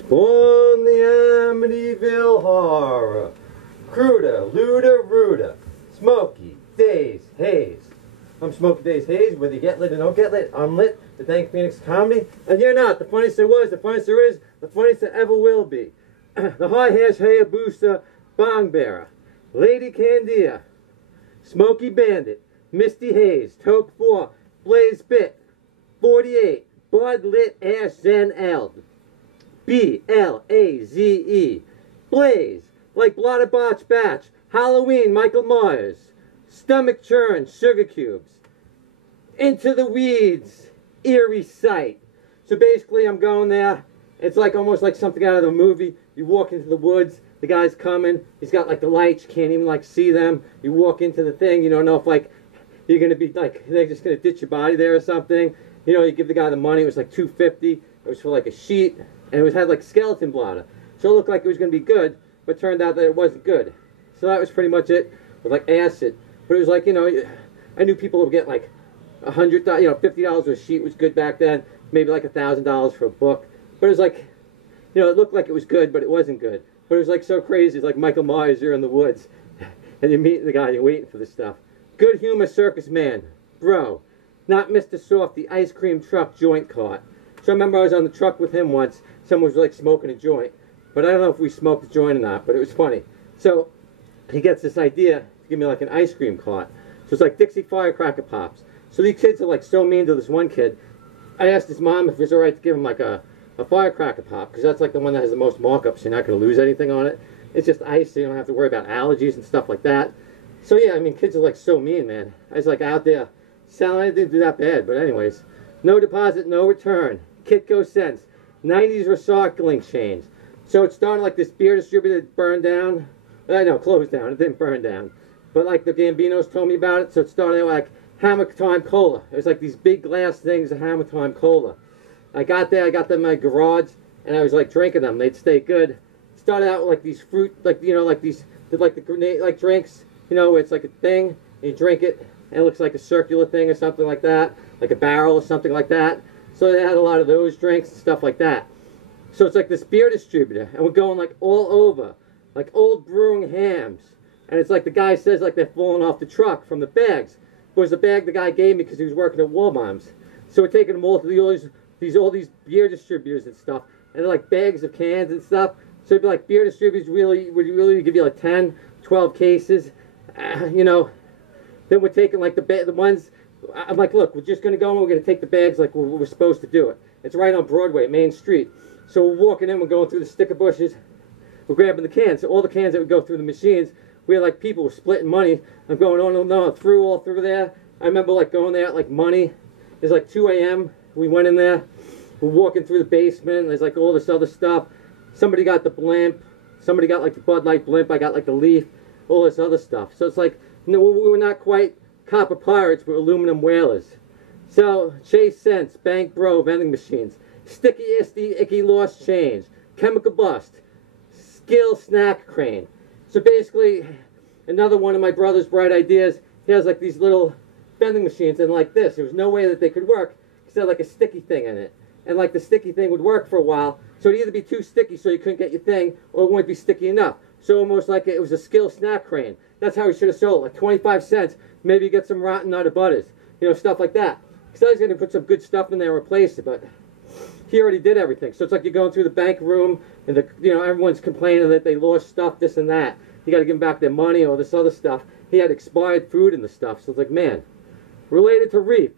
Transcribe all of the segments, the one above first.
Spawn the Amityville Horror. Cruda, Luda, Ruda. Smokey Daze Haze. I'm Smokey Daze Haze. Whether you get lit or don't get lit, I'm lit. The Dank Phoenix comedy. And you're not. The funniest there was, the funniest there is, the funniest there ever will be. The High Hash Hayabusa Bong Bearer. Lady Candia. Smokey Bandit. Misty Haze. Toke 4. Blaze Bit. 48. Bud Lit Ash Zen Eld. B-L-A-Z-E. Blaze. Like Blotter Botch Batch. Halloween Michael Myers. Stomach Churn Sugar Cubes. Into the Weeds. Eerie Sight. So basically I'm going there. It's like almost like something out of a movie. You walk into the woods. The guy's coming. He's got like the lights. You can't even like see them. You walk into the thing. You don't know if like you're going to be like, they're just going to ditch your body there or something. You know, you give the guy the money. It was like $2.50. It was for like a sheet. And it had like skeleton blotter. So it looked like it was going to be good. But it turned out that it wasn't good. So that was pretty much it. With like acid. But it was like, you know, I knew people would get like $100, $50 a sheet was good back then. Maybe like $1,000 for a book. But it was like, you know, it looked like it was good, but it wasn't good. But it was like so crazy. It's like Michael Myers, you're in the woods. And you're meeting the guy and you're waiting for this stuff. Good humor circus man. Bro. Not Mr. Softy, ice cream truck joint cart. So I remember I was on the truck with him once. Someone was like smoking a joint. But I don't know if we smoked the joint or not, but it was funny. So he gets this idea to give me like an ice cream cart. So it's like Dixie Firecracker Pops. So these kids are like so mean to this one kid. I asked his mom if it's alright to give him like a firecracker pop, because that's like the one that has the most markups. You're not going to lose anything on it. It's just ice, so you don't have to worry about allergies and stuff like that. So yeah, I mean, kids are like so mean, man. I was like out there selling. I didn't do that bad, but anyways. No deposit, no return. Kitco cents. 90s recycling chains. So it started like this beer distributor that burned down. No, closed down. It didn't burn down. But like the Gambinos told me about it, so it started like Hammer Time Cola. It was like these big glass things of Hammer Time Cola. I got there, I got them in my garage, and I was like drinking them. They'd stay good. Started out with like these fruit, like, you know, like these, like the grenade, like drinks, you know, where it's like a thing, and you drink it, and it looks like a circular thing or something like that, like a barrel or something like that. So they had a lot of those drinks and stuff like that. So it's like this beer distributor, and we're going like all over, like old brewing hams. And it's like the guy says like they're falling off the truck from the bags. It was the bag the guy gave me because he was working at Walmart's. So we're taking them all to all these beer distributors and stuff, and they're like bags of cans and stuff. So it'd be like beer distributors would really give you like 10, 12 cases, you know. Then we're taking like the ones. I'm like, look, we're just gonna go and we're gonna take the bags like we're supposed to do it. It's right on Broadway, Main Street. So we're walking in, we're going through the sticker bushes, we're grabbing the cans. So all the cans that would go through the machines, we had like people were splitting money. I'm going on and on all through there. I remember like going there at like money. It's like 2 a.m. We went in there. We're walking through the basement. There's like all this other stuff. Somebody got the blimp. Somebody got like the Bud Light blimp. I got like the leaf. All this other stuff. So it's like, no, we were not quite copper pirates. We're aluminum whalers. So Chase Cents, Bank Bro vending machines, Sticky Icky Lost Change, Chemical Bust, Skill Snack Crane. So basically, another one of my brother's bright ideas. He has like these little vending machines, and like this, there was no way that they could work because they had like a sticky thing in it, and like the sticky thing would work for a while. So it'd either be too sticky so you couldn't get your thing, or it wouldn't be sticky enough. So almost like it was a Skill Snack Crane. That's how he should have sold it, like 25 cents. Maybe you get some Rotten Nutter Butters, you know, stuff like that. Because I was going to put some good stuff in there and replace it, but he already did everything. So it's like you're going through the bank room, and everyone's complaining that they lost stuff, this and that. You got to give them back their money or this other stuff. He had expired food in the stuff. So it's like, man. Related to Reef.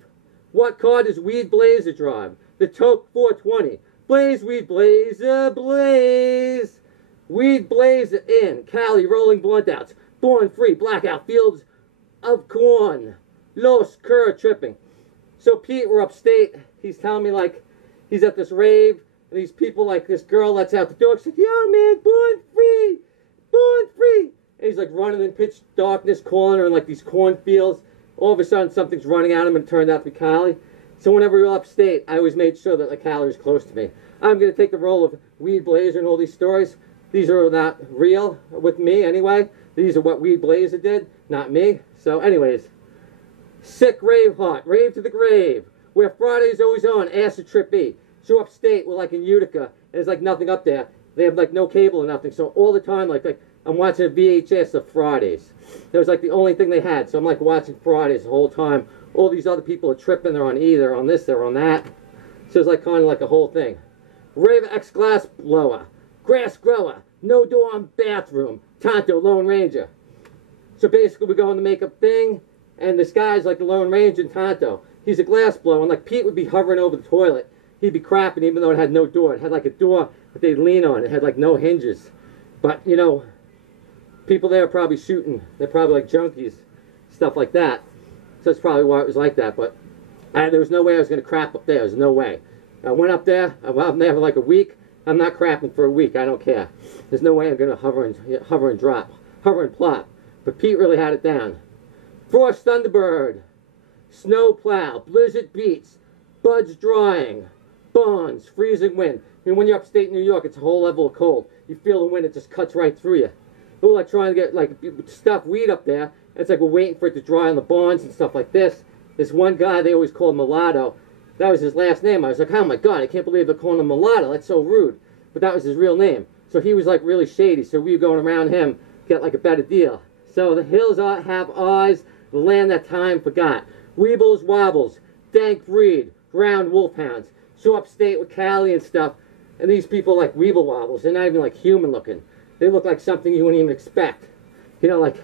What car does Weed Blazer drive? The Toke 420. Blaze, Weed Blazer, blaze. Weed Blazer in. Cali rolling blunt outs. Born free. Blackout fields of corn. Los Cur tripping. So Pete, we're upstate. He's telling me like he's at this rave. And these people, like this girl lets out the dog. She's like, yo man, born free. Born free. And he's like running in pitch darkness, calling her in like these cornfields. All of a sudden, something's running at him, and it turned out to be Callie. So whenever we were upstate, I always made sure that like Callie was close to me. I'm going to take the role of Weed Blazer and all these stories. These are not real with me anyway. These are what Weed Blazer did, not me. So anyways, sick rave hot, rave to the grave. Where Friday's always on, acid trip B. So upstate, we're like in Utica, there's like nothing up there. They have like no cable or nothing. So all the time, like I'm watching a VHS of Fridays. That was like the only thing they had. So I'm like watching Fridays the whole time. All these other people are tripping. They're on E, they're on this, they're on that. So it's like kind of like a whole thing. Raver X glass blower. Grass grower. No door on bathroom. Tonto, Lone Ranger. So basically we go in the makeup thing. And this guy's like the Lone Ranger and Tonto. He's a glass blower. And like Pete would be hovering over the toilet. He'd be crapping even though it had no door. It had like a door that they'd lean on. It had like no hinges. But, you know, people there are probably shooting. They're probably like junkies. Stuff like that. So that's probably why it was like that. But there was no way I was going to crap up there. There's no way. I went up there. I'm up there for like a week. I'm not crapping for a week. I don't care. There's no way I'm going to hover and drop. Hover and plop. But Pete really had it down. Frost Thunderbird. Snow plow. Blizzard beats. Buds drying. Bonds. Freezing wind. And when you're upstate New York, it's a whole level of cold. You feel the wind, it just cuts right through you. We're like trying to get like stuff weed up there. It's like we're waiting for it to dry on the bonds and stuff like this. This one guy they always called Mulatto. That was his last name. I was like, oh my God, I can't believe they're calling him Mulatto. That's so rude. But that was his real name. So he was like really shady. So we were going around him, get like a better deal. So the hills have eyes, the land that time forgot. Weebles wobbles, dank breed, ground wolfhounds. So upstate with Cali and stuff. And these people like weeble wobbles. They're not even like human looking. They look like something you wouldn't even expect. You know, like,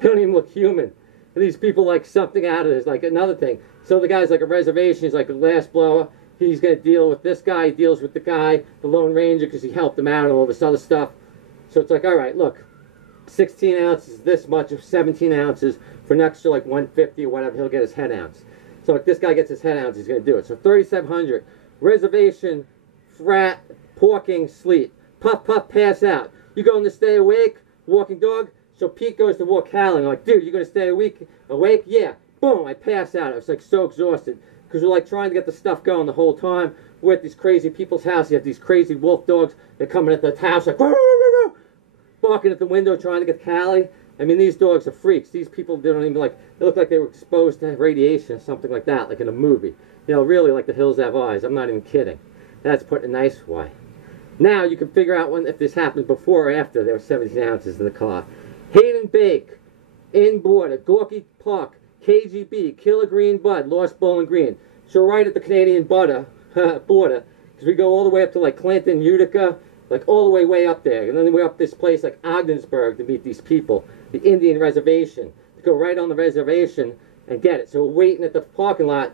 they don't even look human. And these people like something out of this, like another thing. So the guy's like a reservation. He's like a glass blower. He's going to deal with this guy. He deals with the guy, the Lone Ranger, because he helped him out and all this other stuff. So it's like, all right, look, 16 ounces, this much of 17 ounces for an extra like 150 or whatever. He'll get his head ounce. So if this guy gets his head ounce, he's going to do it. So 3,700. Reservation, frat, porking, sleep. Puff, puff, pass out. You going to stay awake? Walking dog? So Pete goes to walk howling. I'm like, dude, you going to stay awake? Yeah. Boom, I pass out. I was like so exhausted. Because we're like trying to get the stuff going the whole time. We're at these crazy people's house. You have these crazy wolf dogs. They're coming at the house like, barking at the window trying to get Callie. I mean, these dogs are freaks. These people, they don't even like, they look like they were exposed to radiation or something like that, like in a movie. You know, really like the hills have eyes. I'm not even kidding. That's putting a nice way. Now you can figure out if this happened before or after there were 17 ounces in the car. Hayden Bake, In Border, Gorky Park, KGB, Killer Green Bud, Lost Bowling Green. So right at the Canadian border, because we go all the way up to like Clinton, Utica, like all the way up there. And then we're up this place like Ogdensburg to meet these people, the Indian reservation, to go right on the reservation and get it. So we're waiting at the parking lot.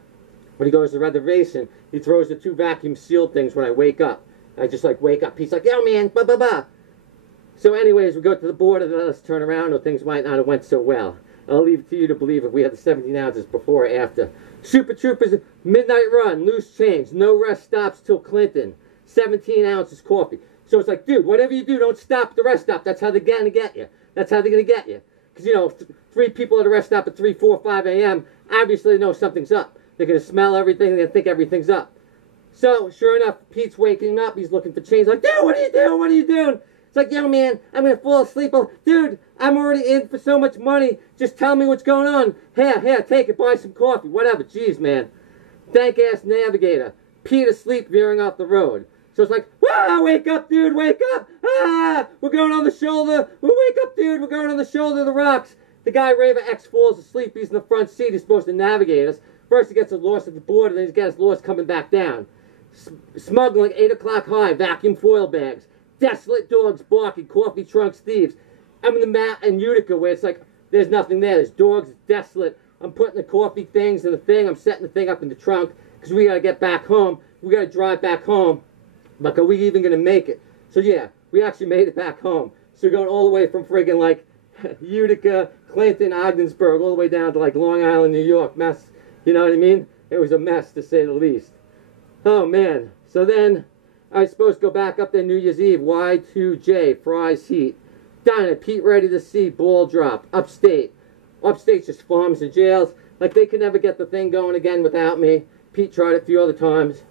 When he goes to the reservation, he throws the 2 vacuum sealed things when I wake up. I just like wake up. He's like, yo man, blah, blah, blah. So anyways, we go to the border, then let's turn around, or things might not have went so well. I'll leave it to you to believe if we had the 17 ounces before or after. Super Troopers, Midnight Run, Loose Change, No Rest Stops till Clinton, 17 ounces coffee. So it's like, dude, whatever you do, don't stop at the rest stop. That's how they're going to get you. That's how they're going to get you. Because, you know, 3 people at a rest stop at 3, 4, 5 a.m., obviously they know something's up. They're going to smell everything. They're going to think everything's up. So, sure enough, Pete's waking up. He's looking for change. Like, dude, what are you doing? What are you doing? It's like, yo, man, I'm going to fall asleep. Oh, dude, I'm already in for so much money. Just tell me what's going on. Here, take it. Buy some coffee. Whatever. Jeez, man. Dank-ass navigator. Pete asleep veering off the road. So it's like, ah, wake up, dude, wake up. Ah, we're going on the shoulder. Wake up, dude, we're going on the shoulder of the rocks. The guy, Raver X, falls asleep. He's in the front seat. He's supposed to navigate us. First he gets us lost at the border, then he gets lost coming back down. Smuggling 8 o'clock high, vacuum foil bags. Desolate dogs barking, coffee trunks, thieves. I'm in the mat in Utica where it's like, there's nothing there. There's dogs, it's desolate. I'm putting the coffee things in the thing. I'm setting the thing up in the trunk because we got to get back home. We got to drive back home. Like, are we even going to make it? So yeah, we actually made it back home. So we're going all the way from friggin' like Utica, Clinton, Ogdensburg, all the way down to like Long Island, New York. Mess. You know what I mean? It was a mess, to say the least. Oh, man. So then, I was supposed to go back up there New Year's Eve. Y2J, Fry's Heat. Diner, Pete ready to see, ball drop. Upstate. Upstate's just farms and jails. Like, they could never get the thing going again without me. Pete tried it a few other times.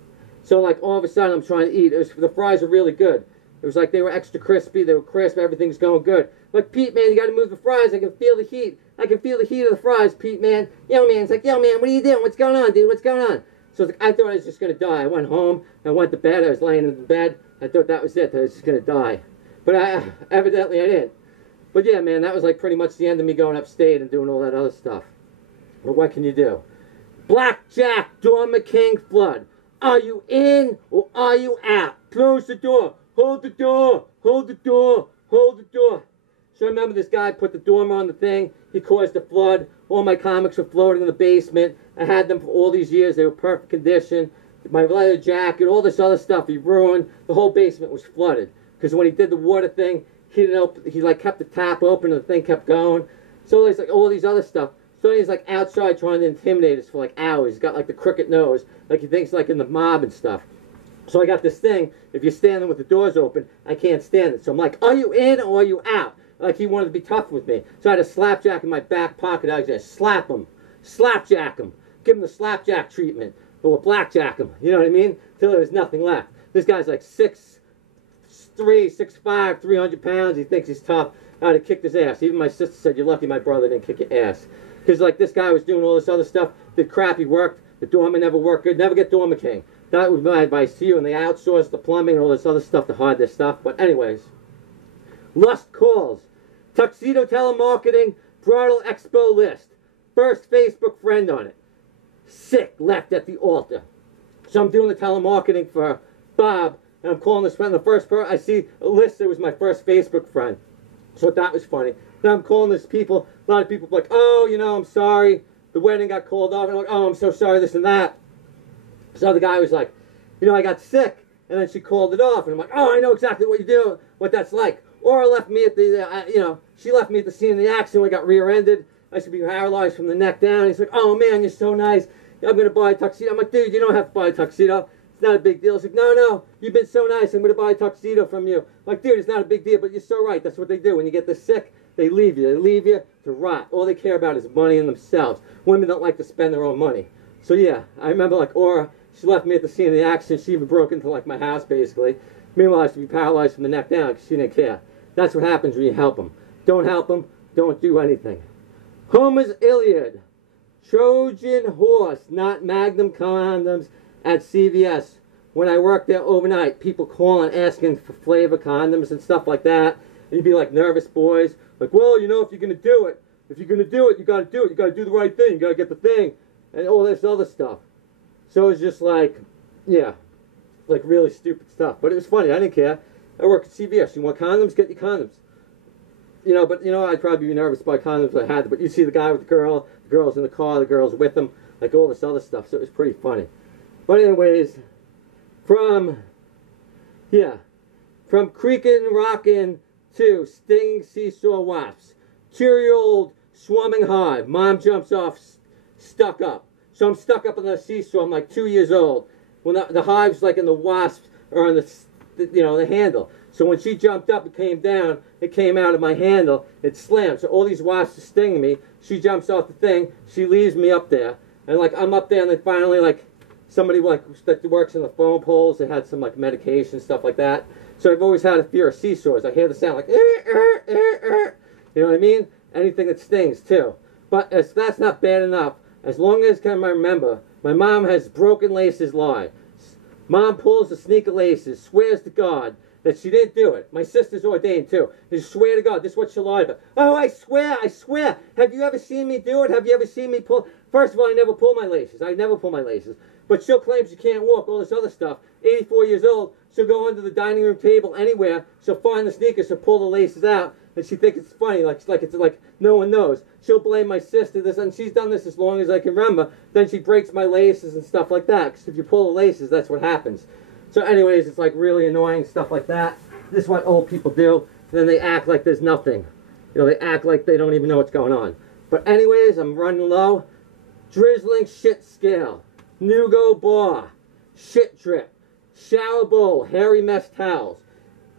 So, like, all of a sudden, I'm trying to eat. The fries are really good. It was like they were extra crispy. They were crisp. Everything's going good. Like, Pete, man, you got to move the fries. I can feel the heat. I can feel the heat of the fries, Pete, man. Yo, man. It's like, yo, man, what are you doing? What's going on, dude? What's going on? So I thought I was just going to die. I went home. I went to bed. I was laying in the bed. I thought that was it, that I was just going to die. But evidently I didn't. But yeah, man, that was like pretty much the end of me going upstate and doing all that other stuff. But what can you do? Blackjack, Dorma King Flood. Are you in or are you out? Close the door. Hold the door. Hold the door. Hold the door. So I remember this guy put the dormer on the thing. He caused a flood. All my comics were floating in the basement. I had them for all these years. They were perfect condition. My leather jacket, all this other stuff he ruined. The whole basement was flooded. Because when he did the water thing, he didn't open, he like kept the tap open and the thing kept going. So there's like all these other stuff. So he's like outside trying to intimidate us for like hours. He's got like the crooked nose, like he thinks like in the mob and stuff. So I got this thing, if you're standing with the doors open, I can't stand it. So I'm like, are you in or are you out? Like he wanted to be tough with me. So I had a slapjack in my back pocket. I was just slap him, slapjack him, give him the slapjack treatment, or blackjack him. You know what I mean? Till there was nothing left. This guy's like 6'3", 6'5", 300 pounds. He thinks he's tough. I'd have kicked his ass. Even my sister said, you're lucky my brother didn't kick your ass. Because like this guy was doing all this other stuff. The crappy worked. The dormer never worked good. Never get Dormer King. That was my advice to you. And they outsourced the plumbing and all this other stuff to hide their stuff. But anyways. Lust calls. Tuxedo telemarketing. Bridal expo list. First Facebook friend on it. Sick. Left at the altar. So I'm doing the telemarketing for Bob. And I'm calling this friend. The first person I see a list. It was my first Facebook friend. So that was funny. Then I'm calling this people. A lot of people like, oh, you know, I'm sorry. The wedding got called off. And I'm like, oh, I'm so sorry, this and that. So the guy was like, you know, I got sick. And then she called it off. And I'm like, oh, I know exactly what you do, what that's like. Or left me at the, you know, she left me at the scene of the accident when I got rear-ended. I should be paralyzed from the neck down. He's like, oh, man, you're so nice. I'm going to buy a tuxedo. I'm like, dude, you don't have to buy a tuxedo. It's not a big deal. He's like, no, you've been so nice. I'm going to buy a tuxedo from you. I'm like, dude, it's not a big deal, but you're so right. That's what they do. When you get this sick, they leave you. They leave you to rot. All they care about is money and themselves. Women don't like to spend their own money. So, yeah, I remember, like, Aura, she left me at the scene of the accident. She even broke into, like, my house, basically. Meanwhile, I should be paralyzed from the neck down because she didn't care. That's what happens when you help them. Don't help them. Don't do anything. Homer's Iliad. Trojan horse, not Magnum condoms at CVS. When I worked there overnight, people calling, asking for flavor condoms and stuff like that. And you'd be like nervous boys. Like, well, you know, if you're going to do it, you got to do it. You got to do the right thing. You got to get the thing. And all this other stuff. So it's just like, yeah, like really stupid stuff. But it was funny. I didn't care. I work at CVS. You want condoms? Get your condoms. You know, but, you know, I'd probably be nervous about condoms if I had to. But you see the guy with the girl's in the car, the girl's with him, like all this other stuff. So it was pretty funny. But anyways, from creaking, rocking to stinging seesaw wasps. Cheery old swarming hive. Mom jumps off, stuck up. So I'm stuck up on the seesaw. I'm like 2 years old. When the hive's like in the wasps or on the handle. So when she jumped up and came down, it came out of my handle. It slammed. So all these wasps are stinging me. She jumps off the thing. She leaves me up there. And like I'm up there, and then finally like somebody like that works in the phone poles. They had some like medication, stuff like that. So I've always had a fear of seesaws. I hear the sound like, you know what I mean? Anything that stings too. But as that's not bad enough. As long as I can remember, my mom has broken laces lie. Mom pulls the sneaker laces, swears to God that she didn't do it. My sister's ordained too. They swear to God, this is what she lied about. Oh, I swear. Have you ever seen me do it? Have you ever seen me pull? First of all, I never pull my laces. I never pull my laces. But she'll claim she can't walk, all this other stuff. 84 years old, she'll go under the dining room table anywhere. She'll find the sneakers, she'll pull the laces out. And she thinks it's funny, like it's like no one knows. She'll blame my sister this, and she's done this as long as I can remember. Then she breaks my laces and stuff like that. Because if you pull the laces, that's what happens. So anyways, it's like really annoying stuff like that. This is what old people do. And then they act like there's nothing. You know, they act like they don't even know what's going on. But anyways, I'm running low. Drizzling shit scale. Nugo bar. Shit drip. Shower bowl. Hairy mess towels.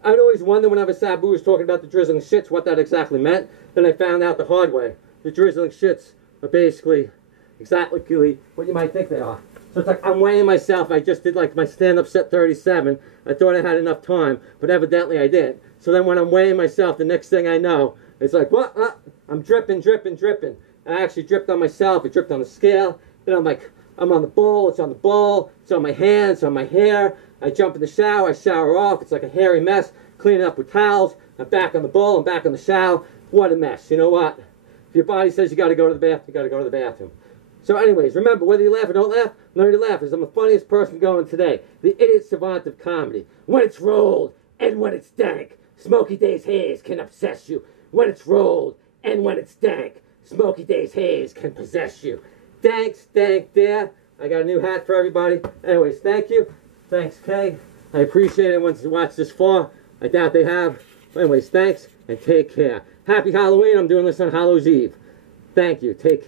I'd always wonder whenever Sabu was talking about the drizzling shits what that exactly meant. Then I found out the hard way. The drizzling shits are basically exactly what you might think they are. So it's like I'm weighing myself. I just did like my stand-up set 37. I thought I had enough time, but evidently I didn't. So then when I'm weighing myself, the next thing I know, it's like, what? I'm dripping. I actually dripped on myself. It dripped on the scale. Then I'm like, I'm on the bowl. It's on the bowl. It's on my hands. It's on my hair. I jump in the shower, I shower off, it's like a hairy mess, clean it up with towels, I'm back on the bowl, I'm back on the shower. What a mess. You know what? If your body says you gotta go to the bathroom, you gotta go to the bathroom. So anyways, remember, whether you laugh or don't laugh, learn to laugh, because I'm the funniest person going today. The idiot savant of comedy. When it's rolled, and when it's dank, Smokey Daze Haze can obsess you. When it's rolled, and when it's dank, Smokey Daze Haze can possess you. Thanks, Dank there. I got a new hat for everybody. Anyways, thank you. Thanks, Kay. I appreciate it once you watch this far. I doubt they have. Anyways, thanks, and take care. Happy Halloween. I'm doing this on Hallows Eve. Thank you. Take care.